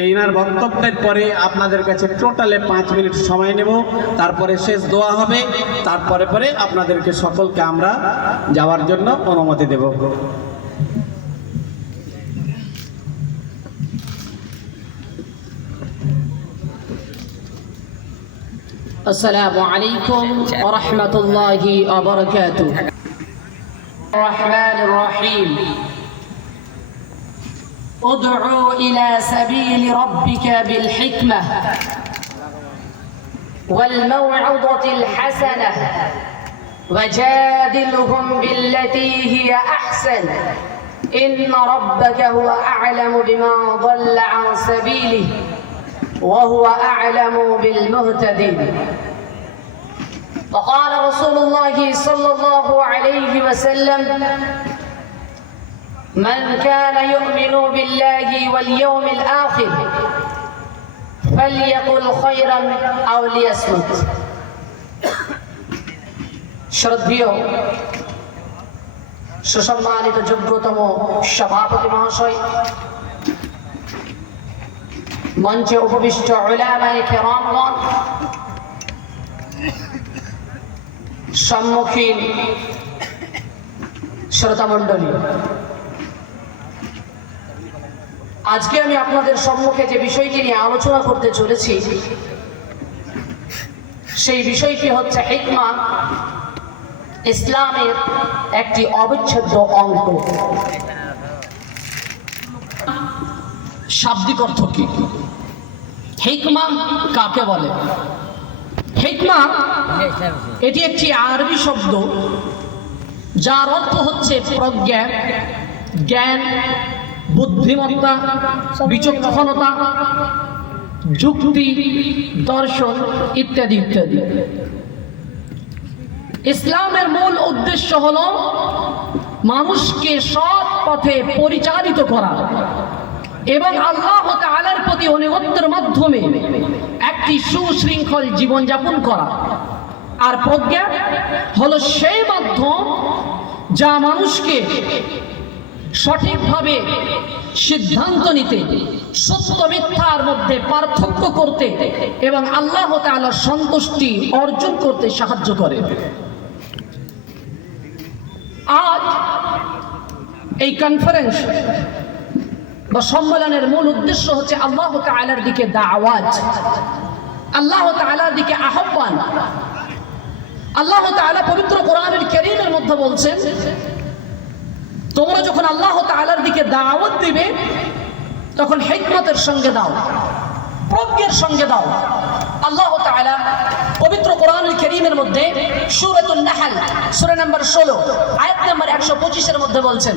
এইনার বক্তব্যের পরে আপনাদের কাছে টোটালে 5 মিনিট সময় নেব, তারপরে শেষ দোয়া হবে, তারপরে আপনাদেরকে সকলকে আমরা যাওয়ার জন্য অনুমতি দেব। السلام عليكم ورحمة الله وبركاته. الرحمن الرحيم. ادعو إلى سبيل ربك بالحكمة والموعظة الحسنة وجادلهم بالتي هي أحسن إن ربك هو أعلم بمن ضل عن سبيله وهو أعلم بالمهتدين. وقال رسول الله صلى الله عليه وسلم: من كان يؤمن بالله واليوم الآخر فليقل خيرا أو ليصمت. শ্রদ্ধেয় সুসম্মানিত যোগ্যতম সভাপতি মহাশয়, মঞ্চে উপবিষ্ট উলামায়ে কেরামগণ, সম্মুখীন শ্রোতামণ্ডলী, আজকে আমি আপনাদের সম্মুখে যে বিষয়টি নিয়ে আলোচনা করতে চলেছি সেই বিষয়টি হচ্ছে হিকমা, ইসলামের একটি অবিচ্ছেদ্য অঙ্গ। শাব্দিক অর্থ কি? হিকমা কাকে বলে? হিকমা এটি একটি আরবি শব্দ যার অর্থ হচ্ছে প্রজ্ঞা, জ্ঞান, বুদ্ধিমত্তা, বিচক্ষণতা, যুক্তি, দর্শন ইত্যাদি ইত্যাদি। ইসলামের মূল উদ্দেশ্য হলো মানুষকে সৎ পথে পরিচালিত করা এবং আল্লাহ তাআলার প্রতি অনুগত্যের মাধ্যমে একটি সুশৃঙ্খল জীবনযাপন করা। আর প্রজ্ঞা হলো সেই মাধ্যম যা মানুষকে সঠিকভাবে সিদ্ধান্ত নিতে, সত্য মিথ্যার মধ্যে পার্থক্য করতে এবং আল্লাহ তাআলার সন্তুষ্টি অর্জন করতে সাহায্য করে। আজ এই কনফারেন্স বা সম্মেলনের মূল উদ্দেশ্য হচ্ছে আল্লাহ তাআলার দিকে দাওয়াত, আল্লাহ তাআলার দিকে আহ্বান। আল্লাহ তাআলা পবিত্র কোরআনুল কারীমের মধ্যে বলছেন, তোমরা যখন আল্লাহ তাআলার দিকে দাওয়াত দিবে তখন হিকমতের সঙ্গে দাও, প্রজ্ঞার সঙ্গে দাও। আল্লাহ তাআলা পবিত্র কোরআনুল কারীমের মধ্যে সূরাতুন নাহল সূরা নম্বর 16 আয়াত নম্বর 125 এর মধ্যে বলছেন,